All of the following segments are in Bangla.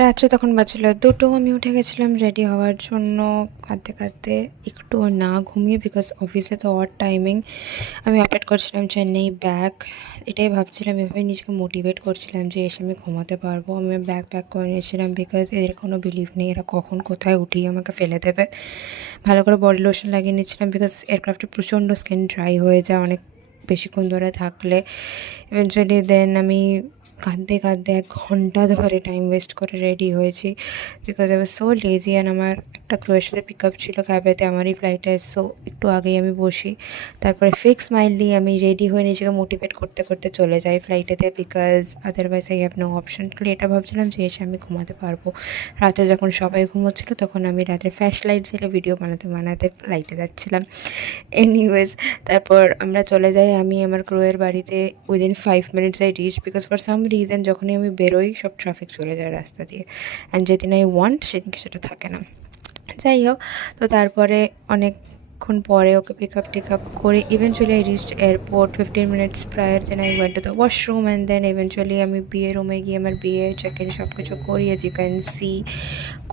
রাত্রে তখন বাজছিল 2টো। আমি উঠে গেছিলাম রেডি হওয়ার জন্য কাঁদতে কাঁদতে, একটুও না ঘুমিয়ে, বিকজ অফিসে তো অড টাইমিং। আমি আপডেট করছিলাম চেন্নাই ব্যাক, এটাই ভাবছিলাম, এভাবে নিজেকে মোটিভেট করছিলাম যে এসে আমি ঘুমাতে পারবো। আমি ব্যাগ প্যাক করে নিয়েছিলাম, বিকজ এদের কোনো বিলিভ নেই এরা কখন কোথায় উঠিয়ে আমাকে ফেলে দেবে। ভালো করে বডি লোশন লাগিয়ে নিয়েছিলাম, বিকজ এয়ারক্রাফটে প্রচণ্ড স্কিন ড্রাই হয়ে যায় অনেক বেশিক্ষণ ধরে থাকলে। ইভেনচুয়ালি দেন আমি কাঁদতে কাঁদতে 1 ঘন্টা ধরে টাইম ওয়েস্ট করে রেডি হয়েছি, because I was so lazy. And আমার একটা ক্রোয়ের সাথে পিক আপ ছিল ক্যাবেতে, আমারই ফ্লাইটে, সো একটু আগেই আমি বসি। তারপরে ফিক্স মাইন্ডলি আমি রেডি হয়ে নিজেকে মোটিভেট করতে করতে চলে যাই ফ্লাইটেতে, because otherwise I have no option. খালি এটা ভাবছিলাম যে এসে আমি ঘুমাতে পারবো। রাতে যখন সবাই ঘুমোচ্ছিল তখন আমি রাতে ফ্ল্যাশ লাইট ছিল ভিডিও বানাতে বানাতে ফ্লাইটে যাচ্ছিলাম। এনিওয়েজ, তারপর আমরা চলে যাই, আমি আমার ক্রুয়ের বাড়িতে within 5 minutes I reach, because for some reason যখনই আমি বেরোই সব ট্রাফিক চলে যায় রাস্তা দিয়ে, অ্যান্ড যেদিন আই ওয়ান্ট সেদিনকে সেটা থাকে না। যাই হোক, তো তারপরে অনেকক্ষণ পরে ওকে পিক আপ করে eventually I reached airport 15 minutes prior. Then I went to the washroom, and then eventually আমি বিয়ে রুমে গিয়ে আমার বিয়ে চেক ইন সব কিছু করি, এজ ইউ ক্যান সি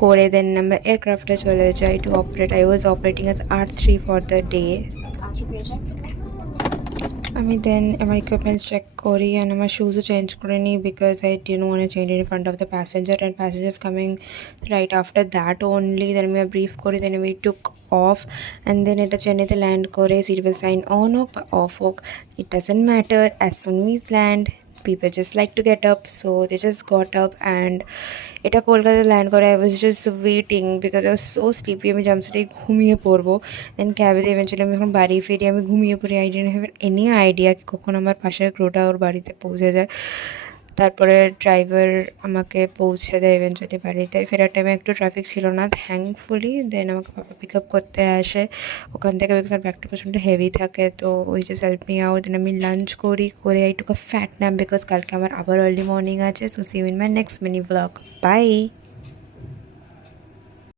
করে। দেন আমরা এয়ারক্রাফটে চলে যাই two operate. I was operating as R3 for the day. আমি দেন আমার ইকুইপমেন্টস চেক করি অ্যান্ড আমার শুজও চেঞ্জ করে নিই, because I didn't want to change in front of the passenger and passengers coming right after that only. Then আমি ব্রিফ করি, দেন আমি টুক অফ, অ্যান্ড দেন এটা চেন্নাইতে ল্যান্ড করে সিরিয়াল সাইন অন হোক বা অফ হোক, it doesn't matter, as soon we land people just like to get up, so they just got up. And এটা কলকাতায় ল্যান্ড করে I was just waiting, because I was so sleepy. আমি জামসেটাই ঘুমিয়ে পড়বো। দেন ক্যাবেতে ইভেনচুয়ালি আমি যখন বাড়ি ফিরি আমি ঘুমিয়ে পড়ি। I didn't have any idea কি কখন আমার পাশের ক্রুটা ওর বাড়িতে পৌঁছে যায়। তারপরে ড্রাইভার আমাকে পৌঁছে দেয় ইভেনচুয়ালি বাড়িতে। ফেরার টাইমে একটু ট্রাফিক ছিল না থ্যাঙ্কফুলি। দেন আমাকে পাপা পিক আপ করতে আসে ওখান থেকে, বিকজ আমার ব্যাগটা প্রচণ্ড হেভি থাকে, তো ওই যে হেল্প মি আউট। দেন আমি লাঞ্চ করি, করে I took a fat nap, because কালকে আমার আবার আর্লি মর্নিং আছে। So see you in my next mini blog. By.